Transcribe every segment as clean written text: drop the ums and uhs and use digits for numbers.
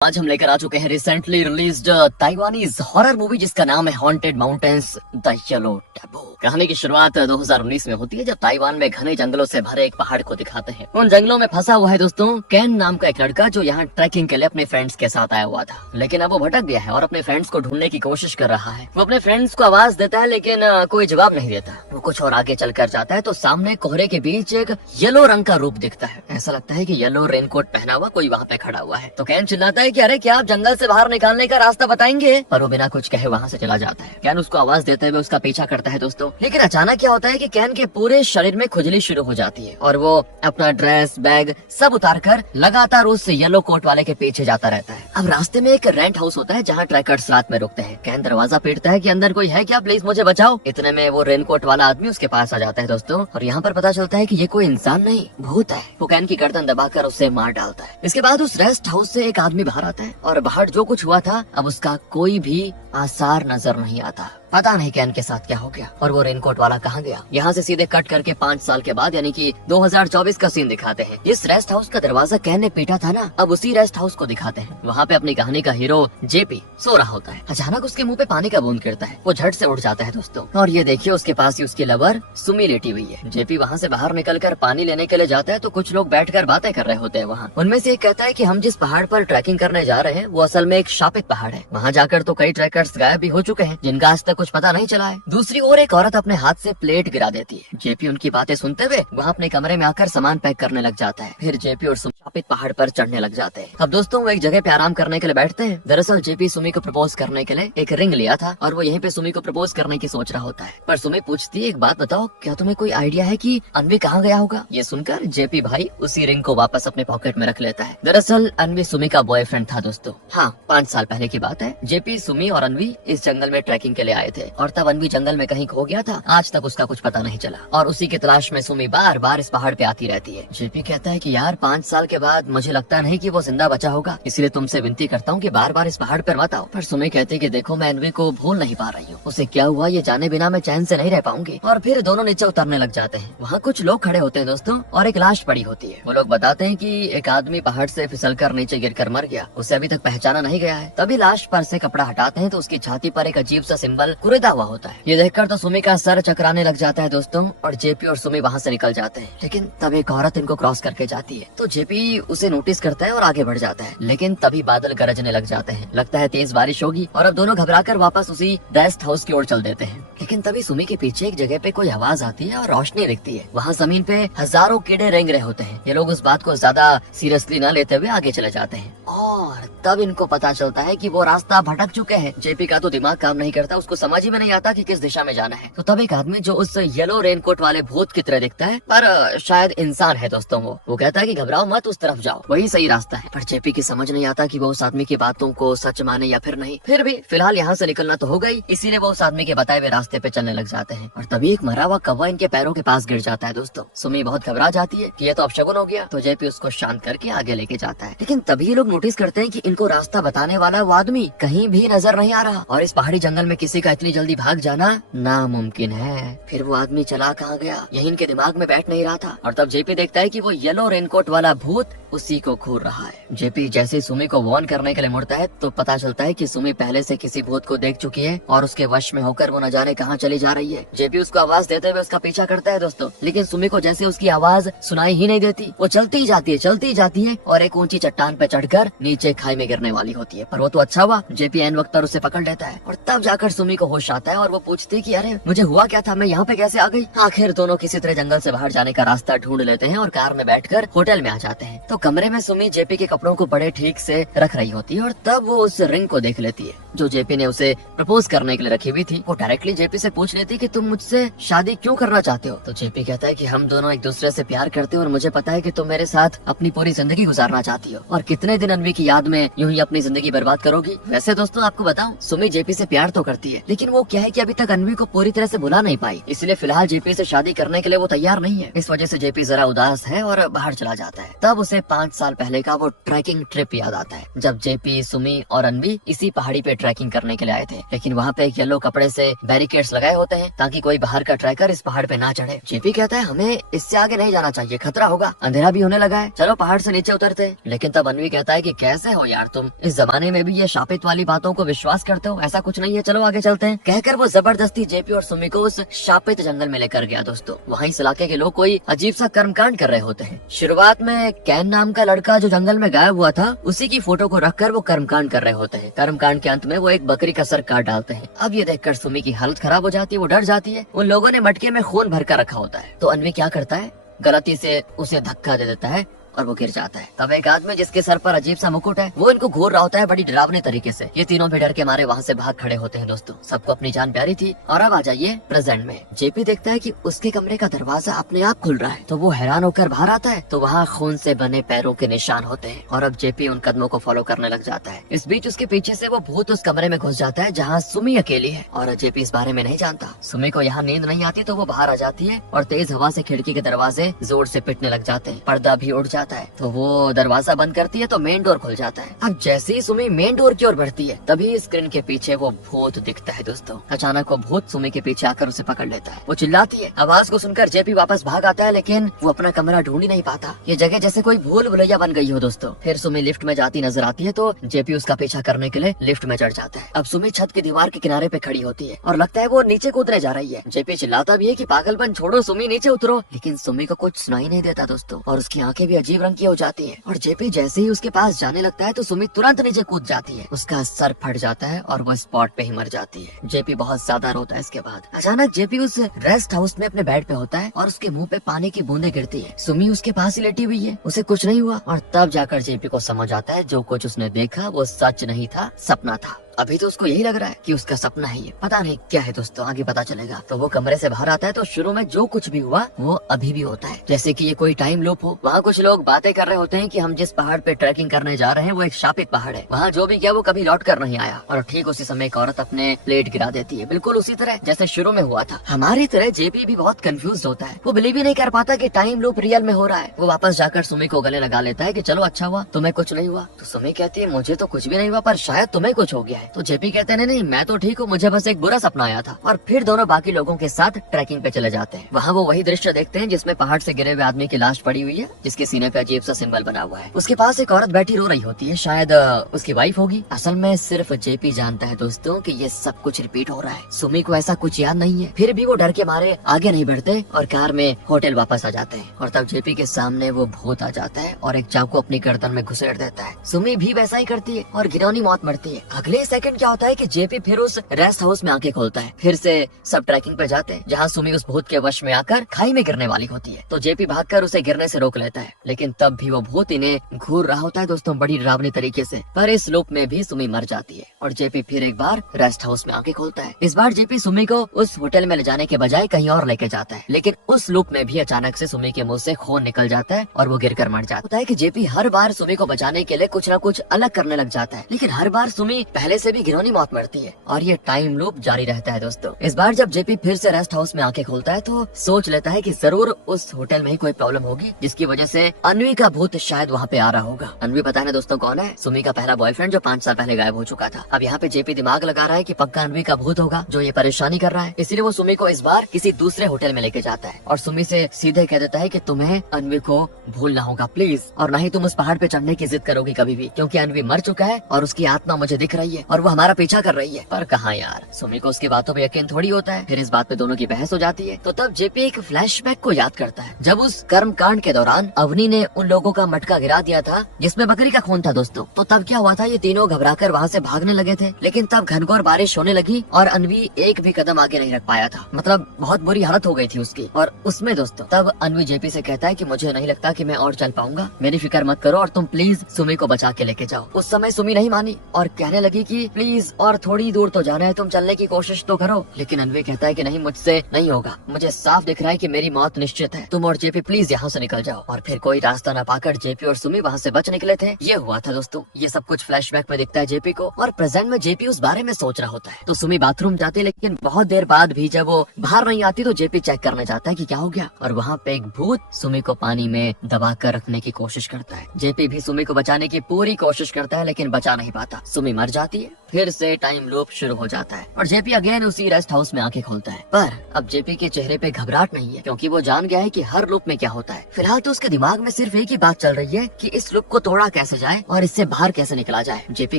आज हम लेकर आ चुके हैं recently released Taiwanese horror movie जिसका नाम है haunted mountains the yellow taboo. कहानी की शुरुआत 2019 में होती है जब ताइवान में घने जंगलों से भरे एक पहाड़ को दिखाते हैं। उन जंगलों में फंसा हुआ है दोस्तों कैन नाम का एक लड़का जो यहाँ ट्रैकिंग के लिए अपने फ्रेंड्स के साथ आया हुआ था, लेकिन अब वो भटक गया है और अपने फ्रेंड्स को ढूंढने की कोशिश कर रहा है। वो अपने फ्रेंड्स को आवाज देता है लेकिन कोई जवाब नहीं देता। वो कुछ और आगे चलकर जाता है तो सामने कोहरे के बीच एक येलो रंग का रूप दिखता है। ऐसा लगता है कि येलो रेनकोट पहना हुआ कोई वहाँ पे खड़ा हुआ है। तो कैन चिल्लाता है कि अरे क्या आप जंगल से बाहर निकालने का रास्ता बताएंगे, पर वो बिना कुछ कहे वहाँ से चला जाता है। कैन उसको आवाज देते हुए उसका पीछा करता है दोस्तों, लेकिन अचानक क्या होता है कि कैन के पूरे शरीर में खुजली शुरू हो जाती है और वो अपना ड्रेस बैग सब उतार कर लगातार उस येलो कोट वाले के पीछे जाता रहता है। अब रास्ते में एक रेंट हाउस होता है जहाँ ट्रैकर्स रात में रुकते हैं। कैन दरवाजा पीटता है कि अंदर कोई है क्या, प्लीज मुझे बचाओ। इतने में वो रेनकोट वाला आदमी उसके पास आ जाता है दोस्तों, और यहाँ पर पता चलता है कि ये कोई इंसान नहीं भूत है। वो कैन की गर्दन दबाकर उसे मार डालता है। इसके बाद उस रेस्ट हाउस से एक आदमी बाहर आता है और बाहर जो कुछ हुआ था अब उसका कोई भी आसार नजर नहीं आता। पता नहीं कैन के साथ क्या हो गया और वो रेनकोट वाला कहाँ गया। यहाँ से सीधे कट करके 5 साल के बाद यानी कि 2024 का सीन दिखाते हैं। जिस रेस्ट हाउस का दरवाजा कैन ने पीटा था ना, अब उसी रेस्ट हाउस को दिखाते हैं। वहाँ पे अपनी कहानी का हीरो जेपी सो रहा होता है। अचानक उसके मुंह पे पानी का बूंद गिरता है। वो झट से उठ जाता है दोस्तों, और ये देखिए उसके पास ही उसकी लवर सुमी लेटी हुई है। जेपी वहाँ से बाहर निकल कर पानी लेने के लिए जाता है तो कुछ लोग बैठ कर बातें कर रहे होते हैं वहाँ। उनमें से एक कहता है कि हम जिस पहाड़ पर ट्रैकिंग करने जा रहे हैं वो असल में एक शापित पहाड़ है। वहाँ जाकर तो कई ट्रैकर्स गायब भी हो चुके हैं जिनका आज तक कुछ पता नहीं चला है। दूसरी ओर एक औरत अपने हाथ से प्लेट गिरा देती है। जेपी उनकी बातें सुनते हुए वहाँ अपने कमरे में आकर सामान पैक करने लग जाता है। फिर जेपी और सुमी शापित पहाड़ पर चढ़ने लग जाते हैं। अब दोस्तों वो एक जगह पे आराम करने के लिए बैठते हैं। दरअसल जेपी सुमी को प्रपोज करने के लिए एक रिंग लिया था और वो यहीं पे सुमी को प्रपोज करने की सोच रहा होता है। पर सुमी पूछती है, एक बात बताओ, क्या तुम्हें कोई आइडिया है कि अनवी कहाँ गया होगा? ये सुनकर जेपी भाई उसी रिंग को वापस अपने पॉकेट में रख लेता है। दरअसल अनवी सुमी का बॉयफ्रेंड था दोस्तों। हाँ, 5 साल पहले की बात है। जेपी, सुमी और अनवी इस जंगल में ट्रैकिंग के लिए आए थे और तब अनवी जंगल में कहीं खो गया था। आज तक उसका कुछ पता नहीं चला और उसी की तलाश में सुमी बार बार इस पहाड़ पे आती रहती है। जेपी कहता है कि यार 5 साल के बाद मुझे लगता नहीं कि वो जिंदा बचा होगा, इसलिए तुमसे विनती करता हूँ कि बार बार इस पहाड़ पर मत आओ। पर सुमी कहती है कि देखो मैं अनवी को भूल नहीं पा रही हूँ, उसे क्या हुआ ये जाने बिना मैं चैन से नहीं रह पाऊंगी। और फिर दोनों नीचे उतरने लग जाते हैं। वहाँ कुछ लोग खड़े होते हैं दोस्तों और एक लाश पड़ी होती है। वो लोग बताते हैं कि एक आदमी पहाड़ से फिसलकर नीचे गिरकर मर गया, उसे अभी तक पहचाना नहीं गया है। तभी लाश पर से कपड़ा हटाते हैं तो उसकी छाती पर एक अजीब सा सिंबल कुरेदा हुआ होता है। ये देखकर तो सुमी का सर चकराने लग जाता है दोस्तों, और जेपी और सुमी वहाँ से निकल जाते हैं। लेकिन तब एक औरत इनको क्रॉस करके जाती है तो जेपी उसे नोटिस करता है और आगे बढ़ जाता है। लेकिन तभी बादल गरजने लग जाते हैं, लगता है तेज बारिश होगी और अब दोनों घबराकर वापस उसी रेस्ट हाउस की ओर चल देते हैं। लेकिन तभी सुमी के पीछे एक जगह पे कोई आवाज आती है और रोशनी दिखती है। वहाँ जमीन पे हजारों कीड़े रेंग रहे होते हैं। ये लोग उस बात को ज्यादा सीरियसली न लेते हुए आगे चले जाते हैं और तब इनको पता चलता है कि वो रास्ता भटक चुके हैं। जेपी का तो दिमाग काम नहीं करता, उसको समझ ही में नहीं आता कि किस दिशा में जाना है। तो तब एक आदमी जो उस येलो रेनकोट वाले भूत की तरह दिखता है पर शायद इंसान है दोस्तों, वो कहता है कि घबराओ मत, उस तरफ जाओ, वही सही रास्ता है। पर जेपी की समझ नहीं आता कि वो उस आदमी की बातों को सच माने या फिर नहीं। फिर भी फिलहाल यहाँ से निकलना तो हो गई, इसीलिए वो उस आदमी के बताए हुए रास्ते पे चलने लग जाते हैं। और तभी एक मरा हुआ कौवा इनके पैरों के पास गिर जाता है दोस्तों। सुमी बहुत घबरा जाती है कि ये तो अपशगुन हो गया, तो जेपी उसको शांत करके आगे लेके जाता है। लेकिन तभी ये लोग नोटिस करते हैं कि इनको रास्ता बताने वाला वो आदमी कहीं भी नजर नहीं आ रहा और इस पहाड़ी जंगल में किसी का इतनी जल्दी भाग जाना नामुमकिन है। फिर वो आदमी चला कहाँ गया यही इनके दिमाग में बैठ नहीं रहा था। और तब जेपी देखता है कि वो येलो रेनकोट वाला भूत उसी को घूर रहा है। जेपी जैसे सुमी को वार्न करने के लिए मुड़ता है तो पता चलता है कि सुमी पहले से किसी भूत को देख चुकी है और उसके वश में होकर वो न जाने कहाँ चली जा रही है। जेपी उसको आवाज देते हुए उसका पीछा करता है दोस्तों, लेकिन सुमी को जैसे उसकी आवाज सुनाई ही नहीं देती। वो चलती ही जाती है और एक ऊंची चट्टान पे चढ़कर नीचे खाई में गिरने वाली होती है। पर वो तो अच्छा हुआ, जेपी एन वक्त पर उसे पकड़ लेता है और तब जाकर सुमी को होश आता है और वो पूछती है कि अरे मुझे हुआ क्या था, मैं यहाँ पे कैसे आ गई। आखिर दोनों किसी तरह जंगल से बाहर जाने का रास्ता ढूंढ लेते हैं और कार में बैठकर होटल में आ जाते हैं। तो कमरे में सुमी जेपी के कपड़ों को बड़े ठीक से रख रही होती है और तब वो उस रिंग को देख लेती है जो जेपी ने उसे प्रपोज करने के लिए रखी हुई थी। वो डायरेक्टली जेपी से पूछ लेती है कि तुम मुझसे शादी क्यों करना चाहते हो। तो जेपी कहता है कि हम दोनों एक दूसरे से प्यार करते हो और मुझे पता है कि तुम मेरे साथ अपनी पूरी जिंदगी गुजारना चाहती हो और कितने दिन अनवी की याद में यूं ही अपनी जिंदगी बर्बाद करोगी। वैसे दोस्तों आपको बताऊं, सुमी जेपी से प्यार तो करती है लेकिन वो क्या है कि अभी तक अनवी को पूरी तरह से भुला नहीं पाई, इसलिए फिलहाल जेपी से शादी करने के लिए वो तैयार नहीं है। इस वजह से जेपी जरा उदास है और बाहर चला जाता है। तब उसे 5 साल पहले का वो ट्रैकिंग ट्रिप याद आता है जब जेपी, सुमी और अनवी इसी पहाड़ी पे ट्रैकिंग करने के लिए आए थे। लेकिन वहाँ पे एक येलो कपड़े से बैरिकेड बैरिकेड्स लगाए होते हैं ताकि कोई बाहर का ट्रैकर इस पहाड़ पे ना चढ़े। जेपी कहता है हमें इससे आगे नहीं जाना चाहिए, खतरा होगा, अंधेरा भी होने लगा है, चलो पहाड़ से नीचे उतरते हैं। लेकिन तब अनवी कहता है कि कैसे हो यार तुम, इस जमाने में भी ये शापित वाली बातों को विश्वास करते हो, ऐसा कुछ नहीं है, चलो आगे चलते हैं। कहकर वो जबरदस्ती जेपी और सुमी को उस शापित जंगल में लेकर गया दोस्तों। वहाँ इस इलाके के लोग कोई अजीब सा कर्मकांड कर रहे होते हैं। शुरुआत में कैन नाम का लड़का जो जंगल में गायब हुआ था, उसी की फोटो को रखकर वो कर्मकांड कर रहे होते हैं। कर्मकांड के अंत में वो एक बकरी का सर काट डालते हैं। अब ये देखकर सुमी की हालत खराब हो जाती है, वो डर जाती है। उन लोगों ने मटके में खून भर कर रखा होता है। तो अनवी क्या करता है, गलती से उसे धक्का दे देता है और वो गिर जाता है। तब एक आदमी जिसके सर पर अजीब सा मुकुट है, वो इनको घूर रहा होता है बड़ी डरावने तरीके से। ये तीनों भी डर के मारे वहाँ से भाग खड़े होते हैं दोस्तों। सबको अपनी जान प्यारी थी। और अब आ जाइए प्रेजेंट में। जेपी देखता है कि उसके कमरे का दरवाजा अपने आप खुल रहा है, तो वो हैरान होकर बाहर आता है, तो वहाँ खून से बने पैरों के निशान होते हैं। और अब जेपी उन कदमों को फॉलो करने लग जाता है। इस बीच उसके पीछे से वो भूत उस कमरे में घुस जाता है जहाँ सुमी अकेली है, और जेपी इस बारे में नहीं जानता। सुमी को यहाँ नींद नहीं आती, तो वो बाहर आ जाती है और तेज हवा से खिड़की के दरवाजे जोर से पिटने लग जाते हैं। पर्दा भी उड़ जाता है, तो वो दरवाजा बंद करती है तो मेन डोर खुल जाता है। अब जैसे ही सुमी मेन डोर की ओर बढ़ती है, तभी स्क्रीन के पीछे वो भूत दिखता है दोस्तों। अचानक वो भूत सुमी के पीछे आकर उसे पकड़ लेता है। वो चिल्लाती है। आवाज को सुनकर जेपी वापस भाग आता है, लेकिन वो अपना कमरा ढूंढ ही नहीं पाता। ये जगह जैसे कोई भूल भुलैया बन गई हो दोस्तों। फिर सुमी लिफ्ट में जाती नजर आती है, तो जेपी उसका पीछा करने के लिए लिफ्ट में चढ़ जाता है। अब सुमी छत की दीवार के किनारे पे खड़ी होती है और लगता है वो नीचे कूदने जा रही है। जेपी चिल्लाता भी है कि पागलपन छोड़ो सुमी, नीचे उतरो, लेकिन सुमी को कुछ सुनाई नहीं देता दोस्तों। और उसकी आंखें भी अजीब रंग की हो जाती है। और जेपी जैसे ही उसके पास जाने लगता है, तो सुमी तुरंत नीचे कूद जाती है। उसका सर फट जाता है और वो स्पॉट पे ही मर जाती है। जेपी बहुत ज्यादा रोता है। इसके बाद अचानक जेपी उस रेस्ट हाउस में अपने बेड पे होता है और उसके मुंह पे पानी की बूंदें गिरती है। सुमी उसके पास ही लेटी हुई है, उसे कुछ नहीं हुआ। और तब जाकर जेपी को समझ आता है जो कुछ उसने देखा वो सच नहीं था, सपना था। अभी तो उसको यही लग रहा है कि उसका सपना है, ये पता नहीं क्या है दोस्तों, आगे पता चलेगा। तो वो कमरे से बाहर आता है, तो शुरू में जो कुछ भी हुआ वो अभी भी होता है, जैसे कि ये कोई टाइम लूप हो। वहाँ कुछ लोग बातें कर रहे होते हैं कि हम जिस पहाड़ पे ट्रैकिंग करने जा रहे हैं वो एक शापित पहाड़ है, वहाँ जो भी गया वो कभी लौट कर नहीं आया। और ठीक उसी समय एक औरत अपने प्लेट गिरा देती है, बिल्कुल उसी तरह जैसे शुरू में हुआ था। हमारी तरह जेपी भी बहुत कंफ्यूज होता है। वो बिलीव ही नहीं कर पाता कि टाइम लूप रियल में हो रहा है। वो वापस जाकर सुमी को गले लगा लेता है कि चलो अच्छा हुआ तुम्हें कुछ नहीं हुआ। तो सुमी कहती है मुझे तो कुछ भी नहीं हुआ, पर शायद तुम्हें कुछ हो गया है। तो जेपी कहते हैं नहीं मैं तो ठीक हूँ, मुझे बस एक बुरा सपना आया था। और फिर दोनों बाकी लोगों के साथ ट्रैकिंग पे चले जाते हैं। वहाँ वो वही दृश्य देखते हैं जिसमें पहाड़ से गिरे हुए आदमी की लाश पड़ी हुई है, जिसके सीने पे अजीब सा सिंबल बना हुआ है। उसके पास एक औरत बैठी रो रही होती है, शायद उसकी वाइफ होगी। असल में सिर्फ जेपी जानता है दोस्तों कि ये सब कुछ रिपीट हो रहा है। सुमी को ऐसा कुछ याद नहीं है, फिर भी वो डर के मारे आगे नहीं बढ़ते और कार में होटल वापस आ जाते हैं। और तब जेपी के सामने वो भूत आ जाता है और एक चाकू अपनी गर्दन में घुसेड़ देता है। सुमी भी वैसा ही करती है और घिनौनी मौत मरती है। अगले सेकंड क्या होता है कि जेपी फिर उस रेस्ट हाउस में आंखें खोलता है। फिर से सब ट्रैकिंग पे जाते हैं, जहाँ सुमी उस भूत के वश में आकर खाई में गिरने वाली होती है। तो जेपी भागकर उसे गिरने से रोक लेता है, लेकिन तब भी वो भूत इन्हें घूर रहा होता है दोस्तों, बड़ी डरावनी तरीके से। पर इस लूप में भी सुमी मर जाती है और जेपी फिर एक बार रेस्ट हाउस में आंखें खोलता है। इस बार जेपी सुमी को उस होटल में ले जाने के बजाय कहीं और लेके जाता है, लेकिन उस लूप में भी अचानक से सुमी के मुंह से खून निकल जाता है और वो गिरकर मर जाता है। कि जेपी हर बार सुमी को बचाने के लिए कुछ न कुछ अलग करने लग जाता है, लेकिन हर बार सुमी पहले से भी घिनौनी मौत मरती है और ये टाइम लूप जारी रहता है दोस्तों। इस बार जब जेपी फिर से रेस्ट हाउस में आंखें खोलता है, तो सोच लेता है कि जरूर उस होटल में ही कोई प्रॉब्लम होगी, जिसकी वजह से अनवी का भूत शायद वहाँ पे आ रहा होगा। अनवी पता है दोस्तों कौन है? सुमी का पहला बॉयफ्रेंड जो 5 साल पहले गायब हो चुका था। अब यहाँ पे जेपी दिमाग लगा रहा है कि पक्का अनवी का भूत होगा जो ये परेशानी कर रहा है, इसलिए वो सुमी को इस बार किसी दूसरे होटल में लेके जाता है और सुमी से सीधे कह देता है कि तुम्हें अनवी को भूलना होगा प्लीज, और न ही तुम उस पहाड़ पे चढ़ने की जिद करोगी कभी भी, क्योंकि अनवी मर चुका है और उसकी आत्मा मुझे दिख रही है और वो हमारा पीछा कर रही है। पर कहाँ यार, सुमी को उसकी बातों पे यकीन थोड़ी होता है। फिर इस बात पे दोनों की बहस हो जाती है। तो तब जेपी एक फ्लैशबैक को याद करता है, जब उस कर्म कांड के दौरान अवनी ने उन लोगों का मटका गिरा दिया था जिसमें बकरी का खून था दोस्तों। तो तब क्या हुआ था, ये तीनों घबराकर वहाँ से भागने लगे थे, लेकिन तब घनघोर बारिश होने लगी और अनवी एक भी कदम आगे नहीं रख पाया था। मतलब बहुत बुरी हालत हो गई थी उसकी। और उसमें दोस्तों तब अनवी जेपी से कहता है कि मुझे नहीं लगता कि मैं और चल पाऊंगा, मेरी फिक्र मत करो और तुम प्लीज सुमी को बचा के लेके जाओ। उस समय सुमी नहीं मानी और कहने लगी कि प्लीज और थोड़ी दूर तो जाना है, तुम चलने की कोशिश तो करो। लेकिन अनवी कहता है कि नहीं, मुझसे नहीं होगा, मुझे साफ दिख रहा है कि मेरी मौत निश्चित है, तुम और जेपी प्लीज यहाँ से निकल जाओ। और फिर कोई रास्ता न पाकर जेपी और सुमी वहाँ से बच निकले थे। ये हुआ था दोस्तों। ये सब कुछ फ्लैशबैक में दिखता है जेपी को और प्रेजेंट में जेपी उस बारे में सोच रहा होता है। तो सुमी बाथरूम जाती है, लेकिन बहुत देर बाद भी जब वो बाहर नहीं आती तो जेपी चेक करने जाता है कि क्या हो गया। और वहाँ पे एक भूत सुमी को पानी में दबा कर रखने की कोशिश करता है। जेपी भी सुमी को बचाने की पूरी कोशिश करता है, लेकिन बचा नहीं पाता। सुमी मर जाती है फिर से टाइम लूप शुरू हो जाता है और जेपी अगेन उसी रेस्ट हाउस में आंखें खोलता है। पर अब जेपी के चेहरे पे घबराहट नहीं है, क्योंकि वो जान गया है कि हर लूप में क्या होता है। फिलहाल तो उसके दिमाग में सिर्फ एक ही बात चल रही है कि इस लूप को तोड़ा कैसे जाए और इससे बाहर कैसे निकला जाए। जेपी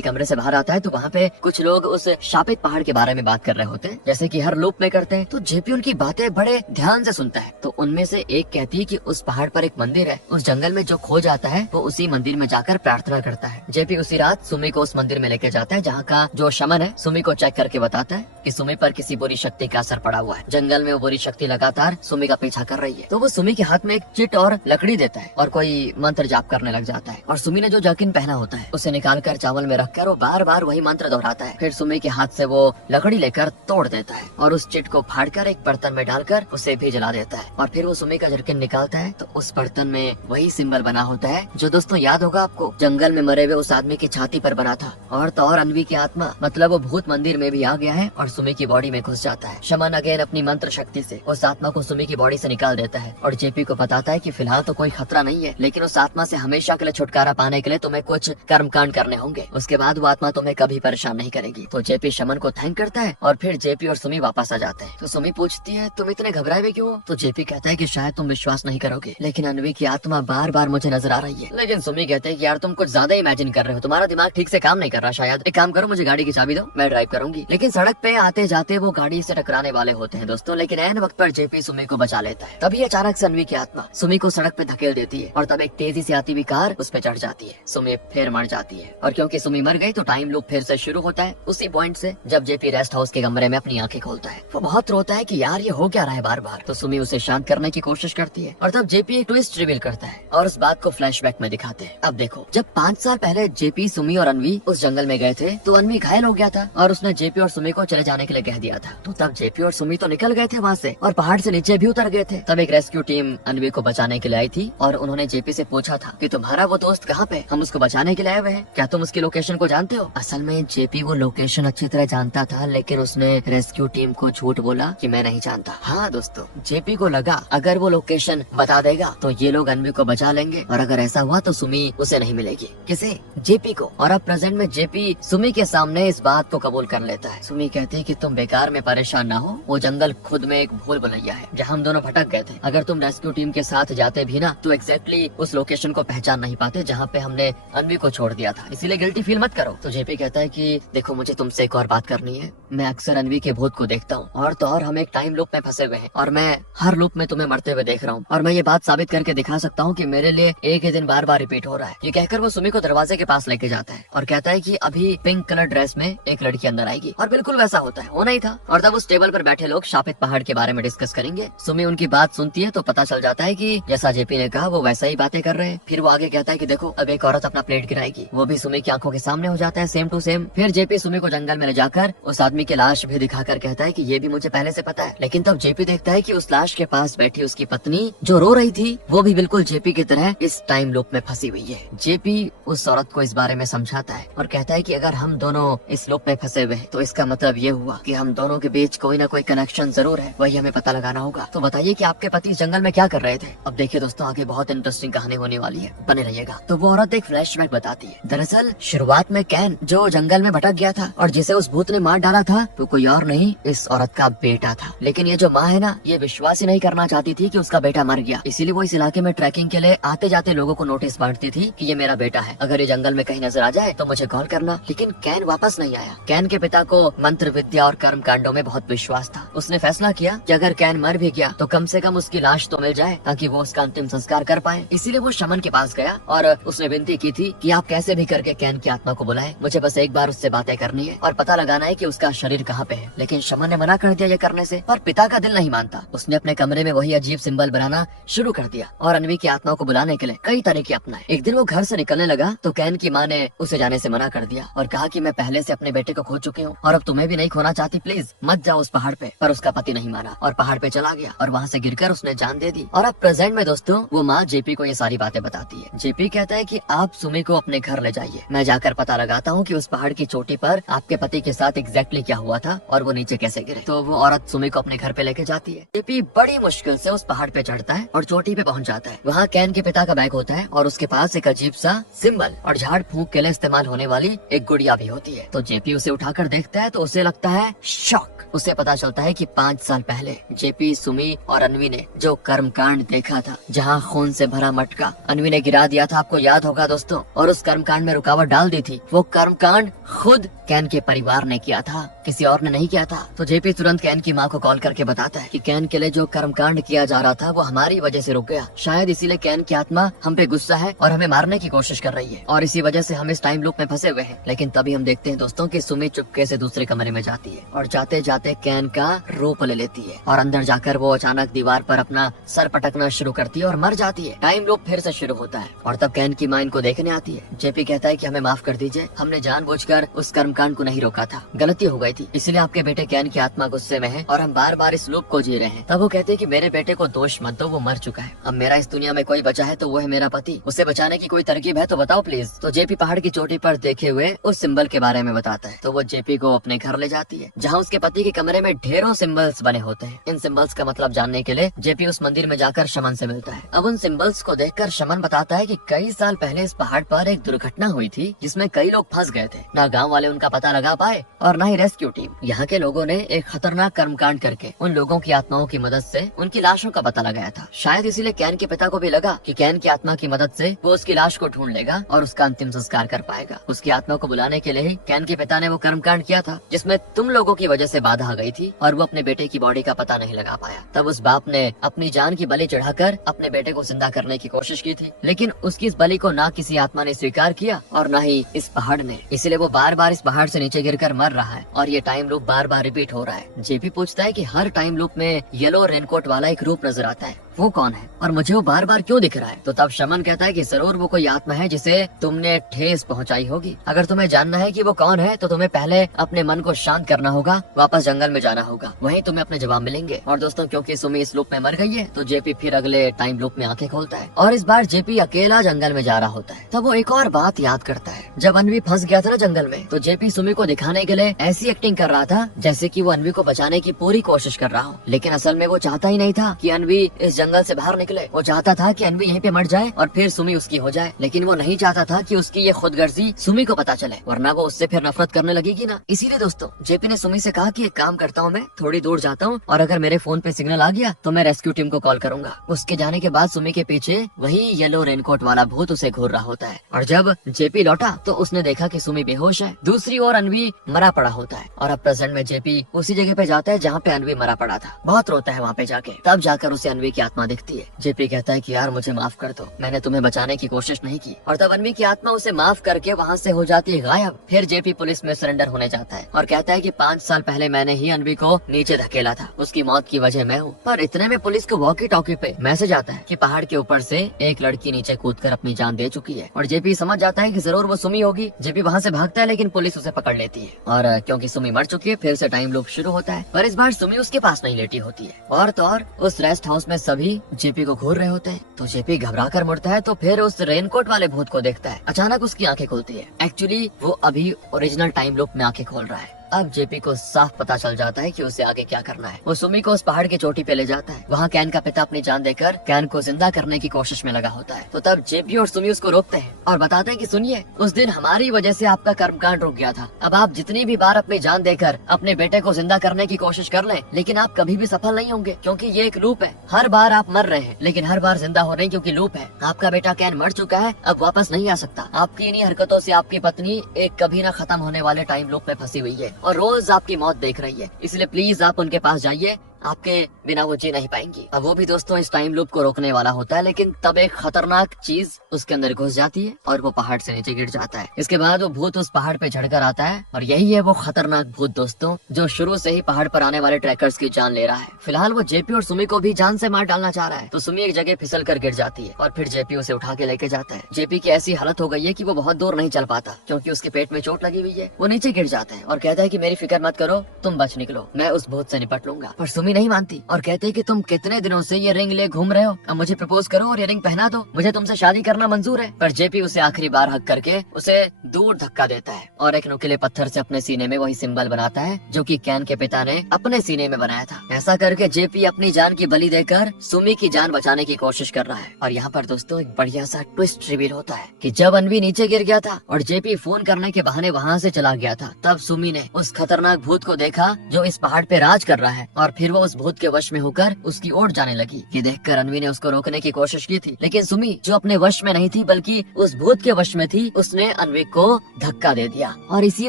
कमरे से बाहर आता है तो वहाँ पे कुछ लोग उस शापित पहाड़ के बारे में बात कर रहे होते हैं, जैसे कि हर लूप में करते हैं। तो जेपी उनकी बातें बड़े ध्यान से सुनता है। तो उनमें से एक कहती है कि उस पहाड़ पर एक मंदिर है, उस जंगल में जो खो जाता है वो उसी मंदिर में जाकर प्रार्थना करता है। जेपी उसी रात सुमी को उस मंदिर में लेके जाता है, जहाँ का जो शमन है सुमी को चेक करके बताता है कि सुमी पर किसी बुरी शक्ति का असर पड़ा हुआ है। जंगल में वो बुरी शक्ति लगातार सुमी का पीछा कर रही है। तो वो सुमी के हाथ में एक चिट और लकड़ी देता है और कोई मंत्र जाप करने लग जाता है। और सुमी ने जो जर्किन पहना होता है उसे निकाल कर चावल में रखकर वो बार बार वही मंत्र दोहराता है। फिर सुमी के हाथ से वो लकड़ी लेकर तोड़ देता है और उस चिट को फाड़कर एक बर्तन में डालकर उसे भी जला देता है। और फिर वो सुमी का जर्किन निकालता है तो उस बर्तन में वही सिंबल बना होता है जो दोस्तों याद होगा आपको, जंगल में मरे हुए उस आदमी की छाती पर बना था। और तो और अनवी की आत्मा मतलब वो भूत मंदिर में भी आ गया है और सुमी की बॉडी में घुस जाता है। शमन अगेन अपनी मंत्र शक्ति से उस आत्मा को सुमी की बॉडी से निकाल देता है और जेपी को बताता है कि फिलहाल तो कोई खतरा नहीं है, लेकिन उस आत्मा से हमेशा के लिए छुटकारा पाने के लिए तुम्हें कुछ कर्मकांड करने होंगे। उसके बाद वो आत्मा तुम्हें कभी परेशान नहीं करेगी। तो जेपी शमन को थैंक करता है और फिर जेपी और सुमी वापस आ जाते हैं। तो सुमी पूछती है तुम इतने घबराए हुए क्यों? तो जेपी कहता है कि शायद तुम विश्वास नहीं करोगे, लेकिन अनवी की आत्मा बार बार मुझे नजर आ रही है। लेकिन सुमी कहते हैं कि यार तुम कुछ ज्यादा इमेजिन कर रहे हो, तुम्हारा दिमाग ठीक से काम नहीं कर रहा शायद। एक काम करो, मुझे गाड़ी की चाबी दो, मैं ड्राइव करूंगी। लेकिन सड़क पे आते जाते वो गाड़ी से टकराने वाले होते हैं दोस्तों, लेकिन ऐन वक्त पर जेपी सुमी को बचा लेता है। तभी अचानक से अनवी की आत्मा सुमी को सड़क पे धकेल देती है और तब एक तेजी से आती हुई कार उस पे चढ़ जाती है। सुमी फिर मर जाती है और क्योंकि सुमी मर गई तो टाइम लूप फिर से शुरू होता है उसी पॉइंट से जब जेपी रेस्ट हाउस के कमरे में अपनी आंखें खोलता है। वो बहुत रोता है कि यार ये हो क्या रहा है बार बार। तो सुमी उसे शांत करने की कोशिश करती है और तब जेपी एक ट्विस्ट रिवील करता है और उस बात को फ्लैशबैक में दिखाते हैं। अब देखो, जब 5 साल पहले जेपी, सुमी और अनवी उस जंगल में गए थे तो अनवी घायल हो गया था और उसने जेपी और सुमी को चले जाने के लिए कह दिया था। तो तब जेपी और सुमी तो निकल गए थे वहाँ से और पहाड़ से नीचे भी उतर गए थे। तब एक रेस्क्यू टीम अनवी को बचाने के लिए आई थी और उन्होंने जेपी से पूछा था कि तुम्हारा वो दोस्त कहाँ पे, हम उसको बचाने के लिए आए हुए हैं, क्या तुम उसकी लोकेशन को जानते हो? असल में जेपी वो लोकेशन अच्छी तरह जानता था, लेकिन उसने रेस्क्यू टीम को झूठ बोला कि मैं नहीं जानता। हाँ दोस्तों, जेपी को लगा अगर वो लोकेशन बता देगा तो ये लोग अनवी को बचा लेंगे और अगर ऐसा हुआ तो सुमी उसे नहीं मिलेगी। किसे? जेपी को। और अब प्रेजेंट में जेपी सुमी के सामने इस बात को कबूल कर लेता है। सुमी कहती है कि तुम बेकार में परेशान ना हो, वो जंगल खुद में एक भूल भुलैया है जहाँ हम दोनों भटक गए थे। अगर तुम रेस्क्यू टीम के साथ जाते भी ना तो एग्जैक्टली उस लोकेशन को पहचान नहीं पाते जहाँ पे हमने अनवी को छोड़ दिया था, इसीलिए गिल्टी फील मत करो। तो जेपी कहता है कि देखो, मुझे तुमसे एक और बात करनी है। मैं अक्सर अनवी के भूत को देखता हूँ और तो और हम एक टाइम लूप में फंसे हुए हैं और मैं हर लूप में तुम्हें मरते हुए देख रहा हूँ और मैं ये बात साबित करके दिखा सकता हूँ कि मेरे लिए एक ही दिन बार बार रिपीट हो रहा है। ये कहकर वो सुमी को दरवाजे के पास लेके जाता है और कहता है कि अभी पिंक कलर ड्रेस में एक लड़की अंदर आएगी। और बिल्कुल वैसा होता है, होना ही था। और तब उस टेबल पर बैठे लोग शापित पहाड़ के बारे में डिस्कस करेंगे। सुमी उनकी बात सुनती है तो पता चल जाता है कि जैसा जेपी ने कहा वो वैसा ही बातें कर रहे हैं। फिर वो आगे कहता है कि देखो, अब एक औरत अपना प्लेट गिराएगी, वो भी सुमी की आंखों के सामने हो जाता है सेम टू सेम। फिर जेपी सुमी को जंगल में ले जाकर उस आदमी की लाश भी दिखाकर कहता है कि ये भी मुझे पहले से पता है। लेकिन तब जेपी देखता है कि उस लाश के पास बैठी उसकी पत्नी जो रो रही थी वो भी बिल्कुल जेपी की तरह इस टाइम लूप में फंसी हुई है। जेपी उस औरत को इस बारे में समझाता है और कहता है कि अगर हम दोनों इस लूप में फंसे हुए हैं तो इसका मतलब ये हुआ कि हम दोनों के बीच कोई ना कोई कनेक्शन जरूर है, वही हमें पता लगाना होगा। तो बताइए कि आपके पति इस जंगल में क्या कर रहे थे? अब देखिए दोस्तों, आगे बहुत इंटरेस्टिंग कहानी होने वाली है, बने रहिएगा। तो वो औरत एक फ्लैशबैक बताती है। दरअसल शुरुआत में कैन जो जंगल में भटक गया था और जिसे उस भूत ने मार डाला था तो कोई और नहीं, इस औरत का बेटा था। लेकिन ये जो माँ है ना, ये विश्वास ही नहीं करना चाहती थी कि उसका बेटा मर गया, इसीलिए वो इस इलाके में ट्रैकिंग के लिए आते जाते लोगों को नोटिस बांटती थी कि ये मेरा बेटा है, अगर ये जंगल में कहीं नजर आ जाए तो मुझे कॉल करना। लेकिन कैन वापस नहीं आया। कैन के पिता को मंत्र विद्या और कर्म कांडों में बहुत विश्वास था। उसने फैसला किया कि अगर कैन मर भी गया तो कम से कम उसकी लाश तो मिल जाए ताकि वो उसका अंतिम संस्कार कर पाए। इसीलिए वो शमन के पास गया और उसने विनती की थी कि आप कैसे भी करके कैन की आत्मा को बुलाएं, मुझे बस एक बार उससे बातें करनी है और पता लगाना है कि उसका शरीर कहाँ पे है। लेकिन शमन ने मना कर दिया ये करने से, और पिता का दिल नहीं मानता। उसने अपने कमरे में वही अजीब सिंबल बनाना शुरू कर दिया और अनवी की आत्मा को बुलाने के लिए कई तरीके अपनाए। एक दिन वो घर से निकलने लगा तो कैन की माँ ने उसे जाने से मना कर दिया और कहा कि मैं पहले से अपने बेटे को खो चुकी हूँ और अब तुम्हें भी नहीं खोना चाहती, प्लीज मत जाओ उस पहाड़ पे। पर उसका पति नहीं माना और पहाड़ पे चला गया और वहाँ से गिरकर उसने जान दे दी। और अब प्रेजेंट में दोस्तों वो माँ जेपी को ये सारी बातें बताती है। जेपी कहता है कि आप सुमी को अपने घर ले जाइए, मैं जाकर पता लगाता हूँ कि उस पहाड़ की चोटी पर आपके पति के साथ एग्जैक्टली क्या हुआ था और वो नीचे कैसे गिरे। तो वो औरत सुमी को अपने घर पे लेके जाती है। जेपी बड़ी मुश्किल से उस पहाड़ पे चढ़ता है और चोटी पे पहुंच जाता है। वहाँ कैन के पिता का बैग होता है और उसके पास एक अजीब सा सिंबल और झाड़ फूंक के लिए इस्तेमाल होने वाली एक गुड़िया भी होती है। तो जेपी उसे उठाकर देखता है तो उसे लगता है शॉक। उसे पता चलता है कि 5 साल पहले जेपी, सुमी और अनवी ने जो कर्मकांड देखा था, जहाँ खून से भरा मटका अनवी ने गिरा दिया था, आपको याद होगा दोस्तों, और उस कर्मकांड में रुकावट डाल दी थी, वो कर्मकांड खुद कैन के परिवार ने किया था, किसी और ने नहीं किया था। तो जेपी तुरंत कैन की माँ को कॉल करके बताता है कि कैन के लिए जो कर्मकांड किया जा रहा था वो हमारी वजह से रुक गया, शायद इसीलिए कैन की आत्मा हम पे गुस्सा है और हमें मारने की कोशिश कर रही है और इसी वजह से हम इस टाइम लूप में फंसे हुए हैं। लेकिन तभी हम देखते हैं दोस्तों कि सुमी चुपके से दूसरे कमरे में जाती है और जाते जाते कैन का रूप ले लेती है और अंदर जाकर वो अचानक दीवार पर अपना सर पटकना शुरू करती है और मर जाती है। टाइम लूप फिर से शुरू होता है और तब कैन की माँ इनको देखने आती है। जेपी कहता है कि हमें माफ कर दीजिए, हमने जानबूझकर उस कर्मकांड को नहीं रोका था, गलती हो गई थी, इसलिए आपके बेटे कैन की आत्मा गुस्से में है और हम बार बार इस लूप को जी रहे हैं। तब वो कहते हैं कि मेरे बेटे को दोष मत दो, वो मर चुका है, अब मेरा इस दुनिया में कोई बचा है तो वो है मेरा पति, उसे बचाने की कोई तरकीब है तो बताओ प्लीज। तो जेपी पहाड़ की चोटी पर देखे हुए उस सिंबल के बारे में बताता है। तो वो जेपी को अपने घर ले जाती है जहाँ उसके पति के कमरे में ढेरों सिंबल्स बने होते हैं। इन सिंबल्स का मतलब जानने के लिए जेपी उस मंदिर में जाकर शमन से मिलता है। अब उन सिंबल्स को देखकर शमन बताता है कि कई साल पहले इस पहाड़ पर एक दुर्घटना हुई थी जिसमें कई लोग फंस गए थे, ना गांव वाले उनका पता लगा पाए और ना ही रेस्क्यू टीम। यहाँ के लोगों ने एक खतरनाक कर्मकांड करके उन लोगों की आत्माओं की मदद से उनकी लाशों का पता लगाया था। शायद इसीलिए कैन के पिता को भी लगा कि कैन की आत्मा की मदद से वो उसकी लाश को ढूंढ लेगा और उसका अंतिम संस्कार कर पाएगा। उसकी आत्मा को बुलाने के लिए ही कैन के पिता ने वो कर्मकांड किया था जिसमें तुम लोगों की वजह से बाधा आ गई थी और वो अपने बेटे की बॉडी का पता नहीं लगा पाया। तब उस बाप ने अपनी जान की बलि चढ़ाकर अपने बेटे को जिंदा करने की कोशिश की थी, लेकिन उसकी इस बलि को ना किसी आत्मा ने स्वीकार किया और ना ही इस पहाड़ ने, इसलिए वो बार बार इस पहाड़ से नीचे गिरकर मर रहा है और ये टाइम लूप बार बार रिपीट हो रहा है। जेपी पूछता है कि हर टाइम लूप में येलो रेनकोट वाला एक रूप नजर आता है, वो कौन है और मुझे वो बार बार क्यों दिख रहा है? तो तब शमन कहता है कि जरूर वो कोई आत्मा है जिसे तुमने ठेस पहुंचाई होगी। अगर तुम्हें जानना है कि वो कौन है तो तुम्हें पहले अपने मन को शांत करना होगा, वापस जंगल में जाना होगा, वहीं तुम्हें अपने जवाब मिलेंगे। और दोस्तों क्योंकि सुमी इस लूप में मर गई है तो जेपी फिर अगले टाइम लूप में आंखें खोलता है और इस बार जेपी अकेला जंगल में जा रहा होता है। तब वो एक और बात याद करता है, जब अनवी फंस गया था ना जंगल में, तो जेपी सुमी को दिखाने के लिए ऐसी एक्टिंग कर रहा था जैसे कि वो अनवी को बचाने की पूरी कोशिश कर रहा हो, लेकिन असल में वो चाहता ही नहीं था कि अनवी इस जंगल से बाहर निकले। वो चाहता था कि अनवी यहीं पे मर जाए और फिर सुमी उसकी हो जाए, लेकिन वो नहीं चाहता था कि उसकी ये खुदगर्जी सुमी को पता चले, वरना वो उससे फिर नफरत करने लगेगी ना। इसीलिए दोस्तों जेपी ने सुमी से कहा कि एक काम करता हूँ, मैं थोड़ी दूर जाता हूँ और अगर मेरे फोन पे सिग्नल आ गया तो मैं रेस्क्यू टीम को कॉल करूंगा। उसके जाने के बाद सुमी के पीछे वही येलो रेनकोट वाला भूत उसे घूर रहा होता है और जब जेपी लौटा तो उसने देखा कि सुमी बेहोश है, दूसरी ओर अनवी मरा पड़ा होता है और अब प्रेजेंट में जेपी उसी जगह पे जाता है जहाँ पे अनवी मरा पड़ा था। बहुत रोता है वहाँ पे जाके, तब जाकर उसे अनवी की आत्मा दिखती है। जेपी कहता है कि यार मुझे माफ कर दो, मैंने तुम्हें बचाने की कोशिश नहीं की। और तब अनवी की आत्मा उसे माफ करके वहाँ से हो जाती है गायब। फिर जेपी पुलिस में सरेंडर होने जाता है और कहता है कि 5 साल पहले मैंने ही अनवी को नीचे धकेला था, उसकी मौत की वजह मैं हूँ। पर इतने में पुलिस को वॉकी टॉकी पे मैसेज आता है कि पहाड़ के ऊपर से एक लड़की नीचे कूदकर अपनी जान दे चुकी है और जेपी समझ जाता है कि जरूर वो सुमी होगी। जेपी वहाँ से भागता है लेकिन पुलिस उसे पकड़ लेती है और क्योंकि सुमी मर चुकी है फिर से टाइम लूप शुरू होता है, पर इस बार सुमी उसके पास नहीं लेटी होती है। और तो और उस रेस्ट हाउस में सभी जेपी को घूर रहे होते हैं। तो जेपी घबरा कर मुड़ता है तो फिर उस रेनकोट वाले भूत को देखता है। अचानक उसकी आंखें खुलती है, एक्चुअली वो अभी ओरिजिनल टाइम लूप में आंखें खोल रहा है। अब जेपी को साफ पता चल जाता है कि उसे आगे क्या करना है। वो सुमी को उस पहाड़ की चोटी पे ले जाता है, वहाँ कैन का पिता अपनी जान देकर कैन को जिंदा करने की कोशिश में लगा होता है। तो तब जेपी और सुमी उसको रोकते हैं और बताते हैं कि सुनिए, उस दिन हमारी वजह से आपका कर्मकांड रुक गया था। अब आप जितनी भी बार अपनी जान देकर अपने बेटे को जिंदा करने की कोशिश कर लें, लेकिन आप कभी भी सफल नहीं होंगे क्योंकि ये एक लूप है। हर बार आप मर रहे हैं लेकिन हर बार जिंदा हो रहे हैं क्योंकि लूप है। आपका बेटा कैन मर चुका है, अब वापस नहीं आ सकता। आपकी इन्हीं हरकतों से आपकी पत्नी एक कभी न खत्म होने वाले टाइम लूप में फंसी हुई है और रोज आपकी मौत देख रही है, इसलिए प्लीज आप उनके पास जाइए आपके बिना वो जी नहीं पाएंगी। अब वो भी दोस्तों इस टाइम लूप को रोकने वाला होता है, लेकिन तब एक खतरनाक चीज उसके अंदर घुस जाती है और वो पहाड़ से नीचे गिर जाता है। इसके बाद वो भूत उस पहाड़ पे चढ़कर आता है और यही है वो खतरनाक भूत दोस्तों, जो शुरू से ही पहाड़ पर आने वाले ट्रैकर्स की जान ले रहा है। फिलहाल वो जेपी और सुमी को भी जान से मार डालना चाह रहा है। तो सुमी एक जगह फिसल कर गिर जाती है और फिर जेपी उसे उठा के लेके जाता है। जेपी की ऐसी हालत हो गई है कि वो बहुत दूर नहीं चल पाता क्योंकि उसके पेट में चोट लगी हुई है। वो नीचे गिर जाता है और कहता है कि मेरी फिक्र मत करो, तुम बच निकलो, मैं उस भूत से निपट लूंगा। पर सुमी नहीं मानती और कहते है कि तुम कितने दिनों से ये रिंग ले घूम रहे हो, अब मुझे प्रपोज करो और ये रिंग पहना दो, मुझे तुमसे शादी करना मंजूर है। पर जेपी उसे आखिरी बार हक करके उसे दूर धक्का देता है और एक नुकीले पत्थर से अपने सीने में वही सिंबल बनाता है जो कि कैन के पिता ने अपने सीने में बनाया था। ऐसा करके जेपी अपनी जान की बलि देकर सुमी की जान बचाने की कोशिश कर रहा है। और यहाँ पर दोस्तों एक बढ़िया सा ट्विस्ट रिवील होता है कि जब अनवी नीचे गिर गया था और जेपी फोन करने के बहाने वहाँ से चला गया था, तब सुमी ने उस खतरनाक भूत को देखा जो इस पहाड़ पे राज कर रहा है और फिर वो उस भूत के वश में होकर उसकी ओर जाने लगी। ये देखकर अनवी ने उसको रोकने की कोशिश की थी, लेकिन सुमी जो अपने वश में नहीं थी बल्कि उस भूत के वश में थी, उसने अनवी को धक्का दे दिया और इसी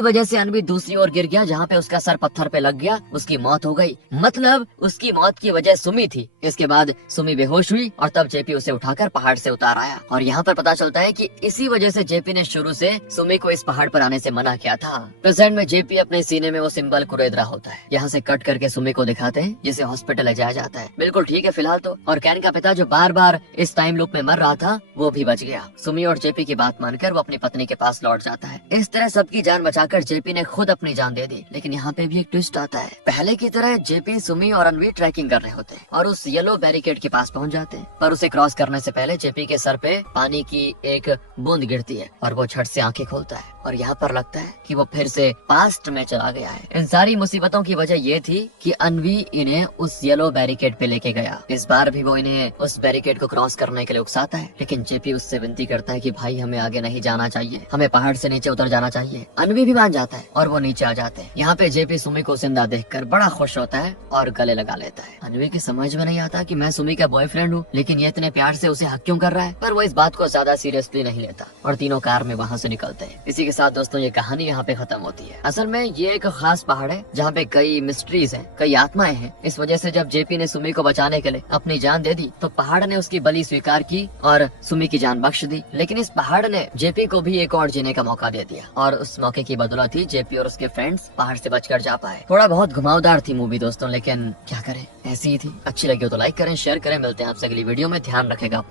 वजह से अनवी दूसरी ओर गिर गया जहाँ पे उसका सर पत्थर पे लग गया, उसकी मौत हो गई। मतलब उसकी मौत की वजह सुमी थी। इसके बाद सुमी बेहोश हुई और तब जेपी उसे उठाकर पहाड़ से उतार आया। और यहाँ पर पता चलता है कि इसी वजह से जेपी ने शुरू से सुमी को इस पहाड़ पर आने से मना किया था। प्रेजेंट में जेपी अपने सीने में वो सिंबल कुरेद रहा होता है। यहाँ से कट करके सुमी को दिखाते हैं जिसे हॉस्पिटल ले जाया जाता है। बिल्कुल ठीक है फिलहाल तो। और कैन का पिता जो बार बार इस टाइम लूप में मर रहा था वो भी बच गया। सुमी और जेपी की बात मानकर वो अपनी पत्नी के पास लौट जाता है। इस तरह सबकी जान बचाकर जेपी ने खुद अपनी जान दे दी। लेकिन यहाँ पे भी एक ट्विस्ट आता है। पहले की तरह जेपी, सुमी और अनवी ट्रैकिंग कर रहे होते हैं और उस येलो बैरिकेड के पास पहुँच जाते हैं, पर उसे क्रॉस करने से पहले जेपी के सर पे पानी की एक बूंद गिरती है और वो झट से आंखें खोलता है और यहाँ पर लगता है कि वो फिर से पास्ट में चला गया है। इन सारी मुसीबतों की वजह ये थी कि अनवी इन्हें उस येलो बैरिकेड पे लेके गया। इस बार भी वो इन्हें उस बैरिकेड को क्रॉस करने के लिए उकसाता है, लेकिन जेपी उससे विनती करता है कि भाई हमें आगे नहीं जाना चाहिए, हमें पहाड़ से नीचे उतर जाना चाहिए। अनवी भी मान जाता है और वो नीचे आ जाते हैं। यहाँ पे जेपी सुमी को जिंदा देखकर बड़ा खुश होता है और गले लगा लेता है। अनवी की समझ में नहीं आता कि मैं सुमी का बॉयफ्रेंड हूँ, लेकिन ये इतने प्यार से उसे हक क्यों कर रहा है। पर वो इस बात को ज्यादा सीरियसली नहीं लेता और तीनों कार में वहाँ से निकलते हैं। इसी के साथ दोस्तों ये कहानी यहाँ पे खत्म होती है। असल में ये एक खास पहाड़ है जहाँ पे कई मिस्ट्रीज हैं, कई आत्माएं हैं। इस वजह से जब जेपी ने सुमी को बचाने के लिए अपनी जान दे दी तो पहाड़ ने उसकी बलि स्वीकार की और सुमी की जान बख्श दी। लेकिन इस पहाड़ ने जेपी को भी एक और जीने का मौका दे दिया और उस मौके की बदौलत ही जेपी और उसके फ्रेंड्स पहाड़ से बचकर जा पाए। थोड़ा बहुत घुमावदार थी मूवी दोस्तों, लेकिन क्या करें, ऐसी ही थी। अच्छी लगी हो तो लाइक करें, शेयर करें। मिलते हैं आपसे अगली वीडियो में। ध्यान रखेगा अपना।